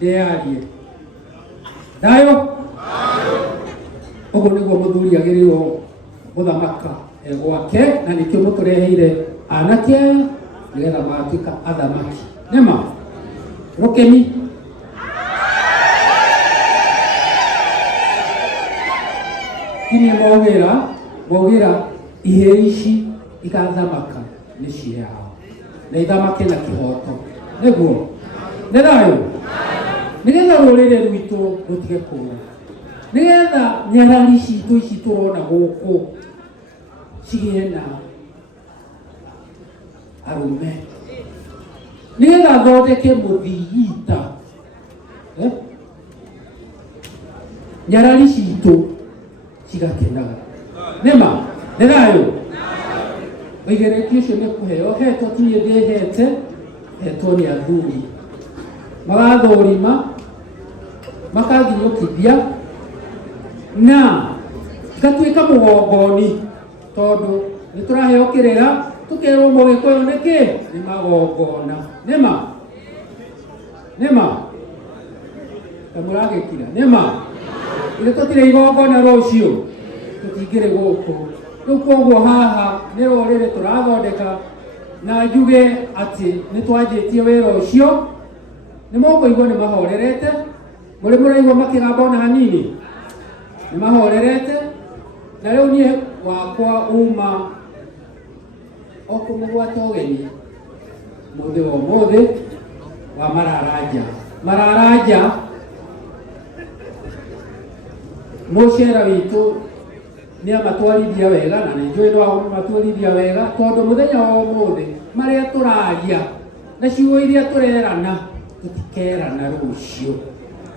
ndĩyarie. Thayũ. Ũguo nĩguo mũthuri agĩrĩirwo gũthamaka gwake na nĩkĩo mũtũreheire anake aya nĩgetha magatuĩka athamaki. Nĩma rũkeni kinya maugĩra ihĩĩ ici igathamaka nĩ ciao na ithamake na kĩhoto. Nĩguo nĩ thayũ nĩgetha rũrĩrĩ rwitũ rũtige kũũra, nĩgetha nyarari citũ ici tũrona gũkũ cigĩe na arũme, nĩgetha thondeke mũthigita nyarari citũ cigakenaga. Nĩma nĩ thayũ. Ũigĩrĩki ũcio nĩ kũheo hetwo, ti niĩ ndĩhete, hetwo nĩ athuri magathũrima makanginyũkithia na ngatuĩka mũgongoni, tondũ nĩ tũraheo kĩrĩra tũkerwo Mũgĩkũyũ nĩkĩ nĩ magongona. Nĩma kamũragĩkira nĩma ithe tũtirĩ igongona rũciũ tũtingĩrĩ gũkũ. Rĩu koguo haha nĩ rũrĩrĩ tũrathondeka na njuge atĩ nĩ twanjĩtie wĩra ũcio. Nĩ mũkũigua nĩ mahorerete, mũrĩ mũraigua makĩgamba ona hanini, nĩ mahorerete. Na rĩu niĩ wakwa uma o kũmũgwata ũgeni mũthĩ wa ũmũthĩ wa Mararanja mũcera witũ nĩ amatwarithia wega na nĩ njũĩ no amatwarithia wega, tondũ mũthenya wa ũmũthĩ marĩa tũraria na ciugo iria tũrerana tũtikerana rũciũ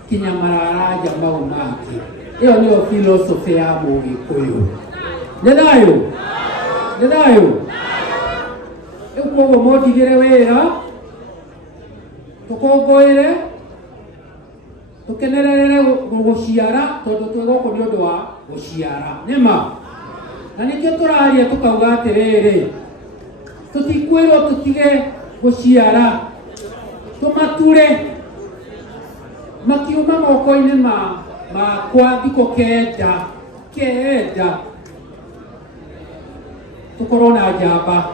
kinya Mararanja mau mangĩ. Ĩyo nĩyo philosophy ya Mũgĩkũyũ. Nĩ thayũ. Rĩu koguo mũndigĩre wĩra tũkũngũĩre tukenerere guciara tondu twi guku ni undu wa guciara nima na nikio turaria tukauga atiriri tutikwirwo tutige guciara tumature makiuma moko-ini makwa thikũ kenda tukorwo na njamba,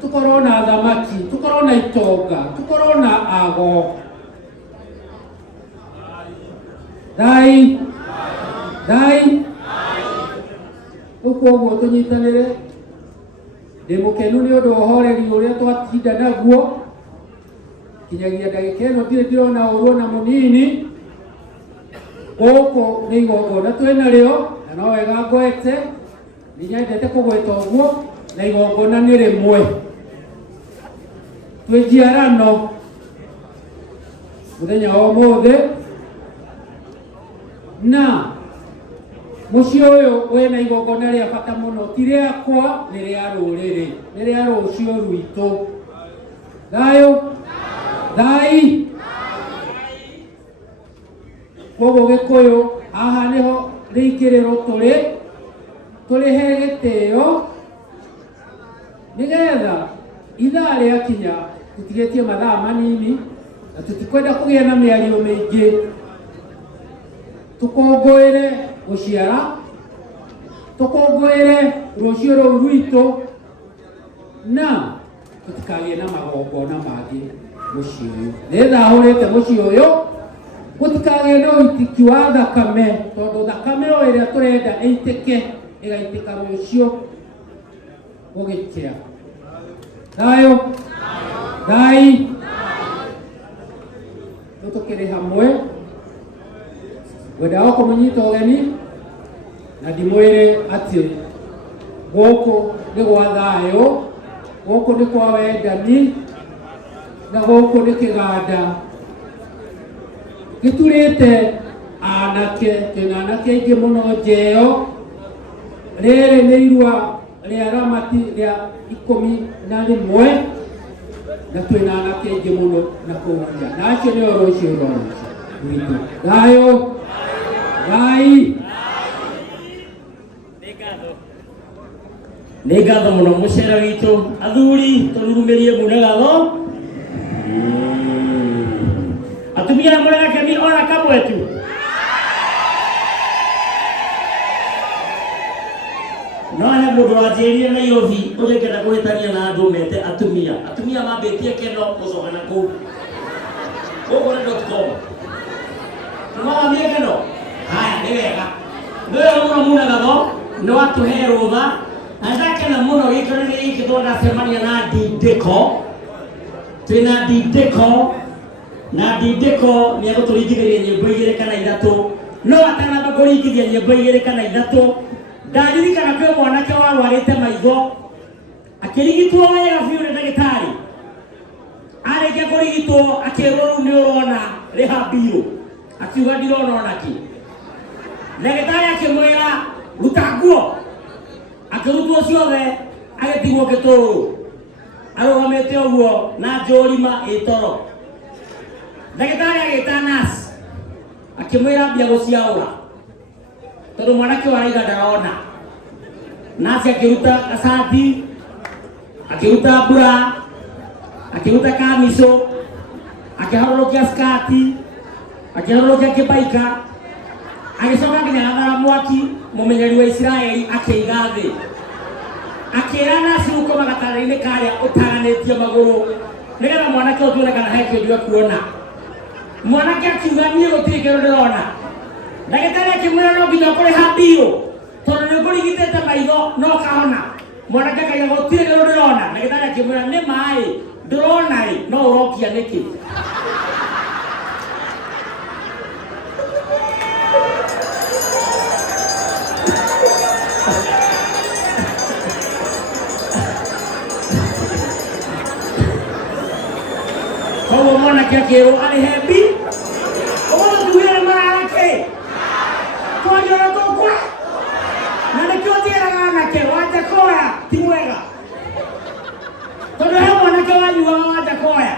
tukorwo na thamaki, tukorwo na itonga, tukorwo na ago. Thai ũguo tũnyitanĩre. Ndĩ mũkenu nĩ ũndũ wa ũhoreri ũrĩa twatinda naguo kinyagia ndagĩka ĩno ndirĩ ndĩrona ũruo na mũnini. Gũkũ nĩ igongona twĩnarĩo na no wega ngwete, nĩ nyendete kũgweta ũguo, na igongona nĩ rĩmwe. Twĩ njiarano mũthenya wa ũmũthĩ, na mũciĩ ũyũ wĩna igongona rĩa bata mũno, ti rĩakwa, nĩ rĩa rũrĩrĩ, nĩ rĩa rũciũ rwitũ. Thayũ, thai. Koguo Gĩkũyũ haha nĩho rĩingĩrĩro tũrĩhe gĩtĩo, nĩgetha ithaa rĩakinya, tũtigĩtie mathaa manini na tũtikwenda kũgĩa na mĩario mĩingĩ, tũkũngũĩre gũciara, tũkũngũĩre rũciũ rũu rwitũ, na tũtikagĩe na magongona mangĩ mũciĩ ũyũ. Nĩthahũrĩte mũciĩ ũyũ gũtikagĩe na ũitĩki wa thakame, tondũ thakame o ĩrĩa tũrenda ĩitĩke ĩgaitĩka rũciũ gũgĩkĩa. Thayũ, thai. Tũkĩrĩ hamwe, ngwendaga kũmũnyita ũgeni na ndimwĩre atĩ gũkũ nĩ gwa thayũ, gũkũ nĩ kwa wendani, na gũkũ nĩ kĩganda gĩturĩte anake, twĩna anake aingĩ mũno njeo. Rĩrĩ nĩ irua rĩa ramati rĩa 11 na twĩna anake aingĩ mũno na kũrĩa, na acio nĩo rũciũ rwitũ. Thayũ, thai. Nĩ ngatho mũno mũcere witũ, athuri tũrurumĩrie mune gatho. Atumia mũrakeni ona kamwe tu. No he mũndũ wanjĩrire Nairobi ũrĩkenda kũhĩtania na andũ mete atumia. Atumia mambĩtie keno gũcoka na kũu. Ũguo.com. Nĩmawambie keno? Haya, nĩ wega. Nĩ wega mũno mune gatho, nĩ watũhe rũtha. Na ndakena mũno gĩkĩro-inĩ gĩkĩ twacemania na Ndindĩko. Twĩna Ndindĩko, na Ndindĩko nĩ egũtũringithĩria nyĩmbo 2 kana 3. No atanamba kũringithia nyĩmbo 2 kana 3, ndaririkana kwĩ mwanake warwarĩte maitho, akĩrigitwo wega biũ nĩ ndagĩtarĩ. Arĩkia kũrigitwo akĩrwo rĩu nĩ ũrona rĩha mbirũ, akiuga ndirona ona kĩ. Ndagĩtarĩ akĩmwĩra ruta nguo, akĩrutwo ciothe, agĩtigwo gĩtũrũ, arũgamĩte ũguo na njũrima ĩtoro. Ndagĩtarĩ agĩta nurse akĩmwĩra ambia gũciaũra, tondũ mwanake waraiga ndarona. Nurse akĩruta gacati, akĩruta mbura, akĩruta kamico, akĩharũrũkia skati, akĩharũrũkia kĩbaika, agĩcoka nginya gathara mwaki, mũmenyeri wa Israeli akĩiga thĩ. Akĩra nurse gũkoma gatanda-inĩ karĩa ũtaganĩtie magũrũ, nĩgetha mwanake ũtuone kana he kĩndũ ekuona. Mwanake akiuga niĩ gũtirĩ kĩndũ ndĩrona. Ndagĩtarĩ akĩmwĩra no nginya ũkũrĩha mbirũ, tondũ nĩ ũkũrigitĩte maitho no kahona. Mwanake akauga gũtirĩ kĩndũ ndĩrona. Ndagĩtarĩ akĩmwĩra nĩ maĩ ndĩrona no ũrokia nĩkĩ? Koguo mwanake akĩrwo arĩhe mbi. Ũguo tuwĩre mararake twanyora tũkwe, na nĩkĩo njĩraga anake wanja koya ti mwega, tondũ he mwanake wanyuaga wanja koya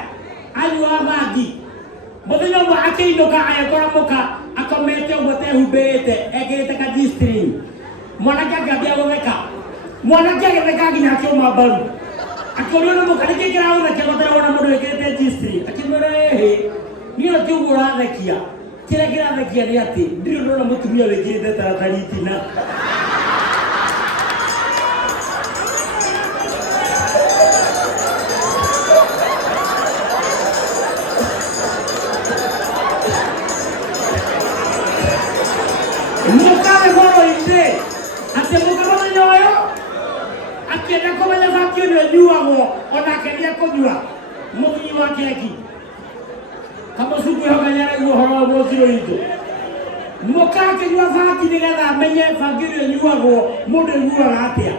anyuaga bangi, muthenya mwa akĩinũka agĩkora mũka akomete ũguo tehumbĩte ekĩrĩte ka-G-string. Mwanake akĩambia gũtheka, mwanake agĩtheka nginya akĩũma mbaru, akĩũrio nĩ mũka nĩkĩ kĩragũthekia gũtarona mũndũ wĩkĩrĩte G-string? Akĩmwĩra ĩhĩ niĩ ti ũguo ũrathekia, kĩrĩa kĩrathekia nĩ atĩ ndirĩ ndona mũtumia wĩkĩrĩte taratari itina. Mukawe horo inde ate mukawe nyoyo akienda kumenya fakio ndio nyuagwo ona akenia kunyua muthii wa keki kama suku hoganyara igwo horo moziro ito mukake nyua faki nigetha amenye fakio ndio nyuagwo mundu nyuaga atia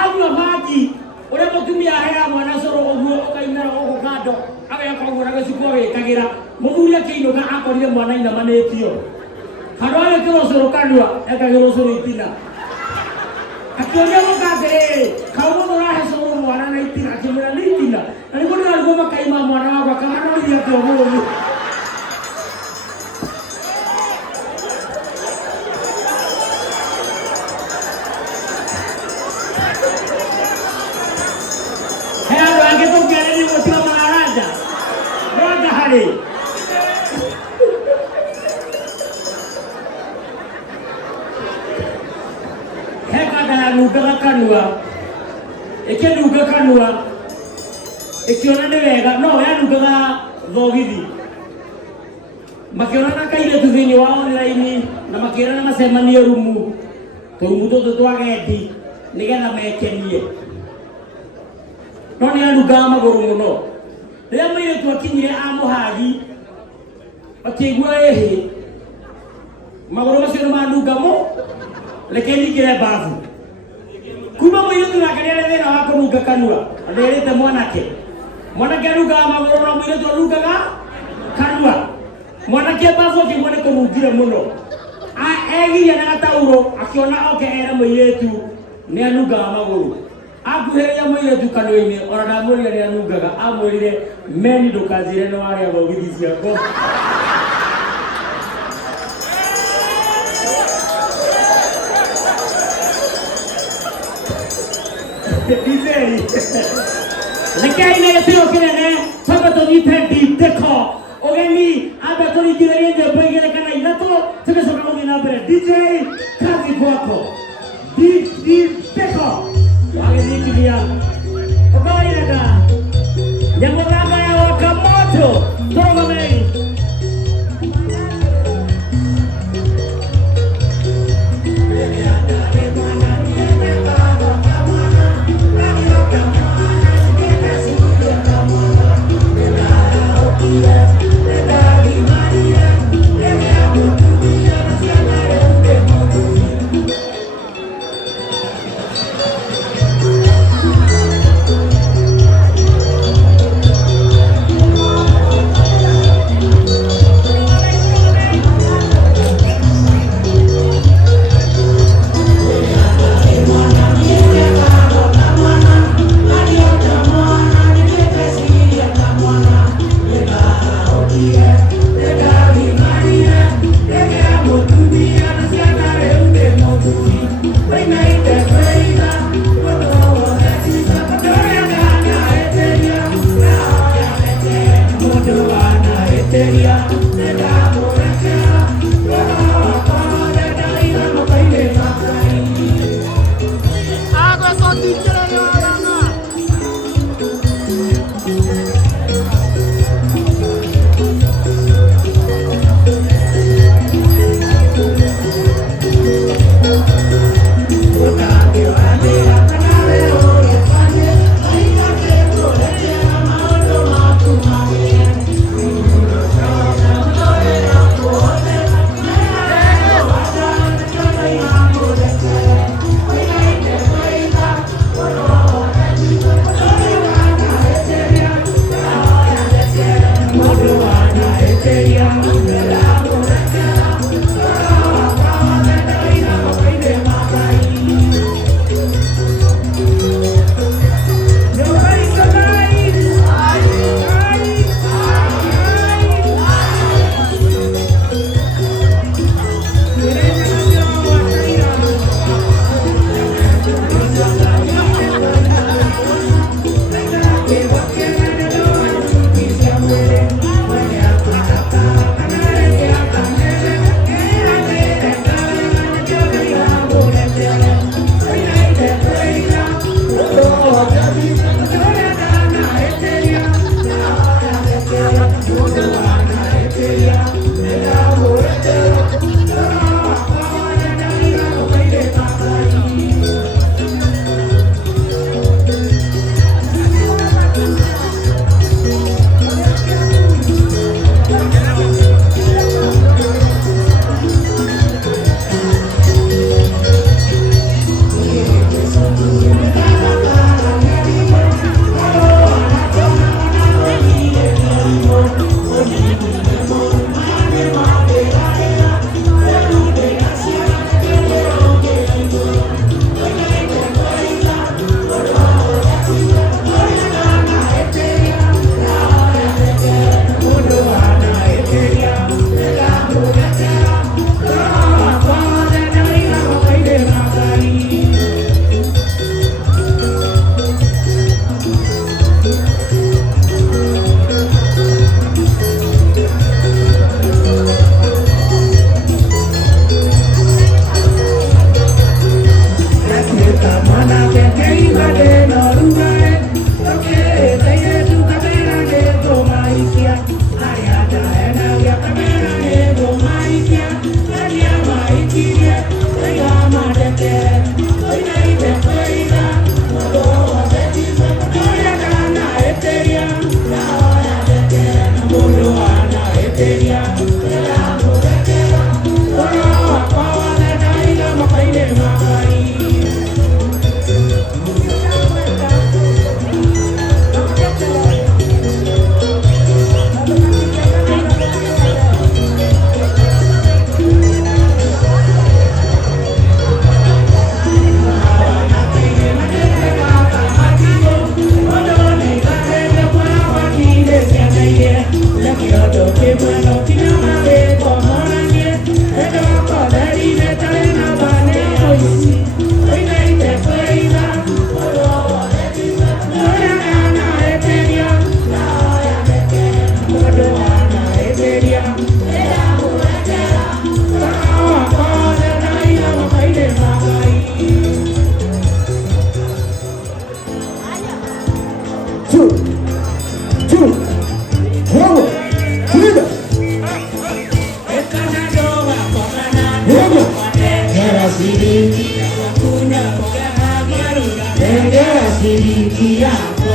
anyua faki ure mutumia hea mwana coro uguo ukainara guku kando ageka uguo na giciko gikagira muthuri akiinuka akorire mwana inamanitio haro agĩkĩrwo ũcũrũ kanua ekagĩrwo ũcũrũ itina akĩũria mũkangĩ kauma mũrahe cũrũ mwana na itina akĩmwĩra nĩ itina na nĩguo ndĩrarigwo makaima mwana wakwa kamanoririe atĩa ũmũthĩ he andũ angĩ tũngĩarĩria gũtiga mararanja rwanga harĩ nungaga kanua ikinunga kanua ikiona ni wega no yanungaga thogithi makiona na kaire tu thini wa online na makirana macemanie rumu turumu tutu twagendi nigetha mekenie no ni yanungaga maguru muno rĩrĩa mũirĩtu akinyire amuhagi akĩigua ehi maguru macio nĩ manunga mu reke nyingĩre bafu kuma mũirĩtu nake nĩ arĩ thĩna wa kũnunga kanua nderĩte mwanake arungaga magũrũ na mũirĩtu arungaga kanua mwanake bafu akĩigua nĩ kũnungire mũno egiria na gatauro akĩona oke ere mũirĩtu nĩ anungaga magũrũ akuhĩrĩria mũirĩtu kanua-inĩ ona ndamwĩrire nĩ anungaga amwĩrire meni ndũkanjĩre nĩ warĩa thogithi ciakwa Dizeli. Lekei ne tio kinene, sabato ni pendi deko. Ogeni abatori kireni ndio pengine kana ilato, tumesoka kwa nambere DJ kazi kwako. Deko. Wageni kilia. Ogaida. Nyamoranga ya wakamoto. Toga mei. shilingi bendera shilingi yako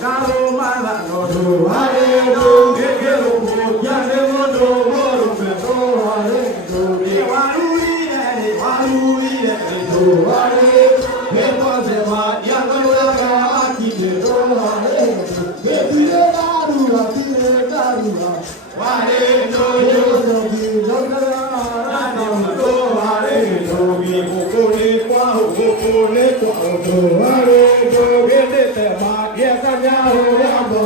Caro mala no Wale dojo dogi lokara do wale dogi kokone kwa do wale dogi te ma ye kanya ho ya bo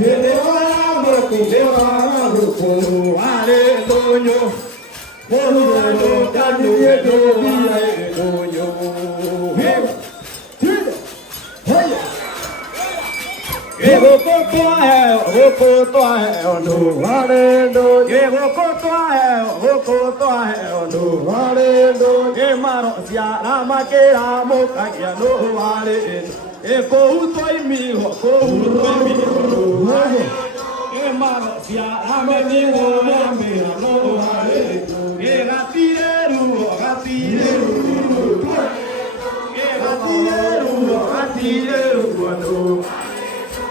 ye wa mo ko de wa ko wale dojo do kanu ye do bi ye dojo Ego kotoa hai ono wale do ego kotoa hai ono wale do e maro sia na makera mo kagia no wale e ko utoi mi wale e maro sia na makera no wale e gatireru no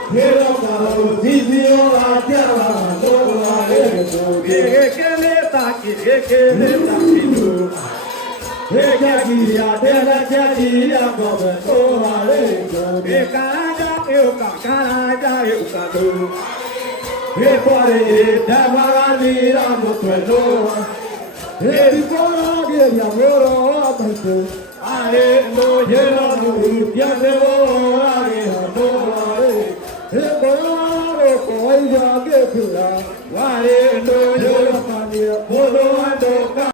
Hero caro, vivio a terra, no vale, que le taque, tu. Que guia, terra, come no vale, que caraja, eu cado. Que pare, da maranira, no e ricordo che mi amoro tanto. Ale, no, io non ti avevo, e poi io che pula, guarda,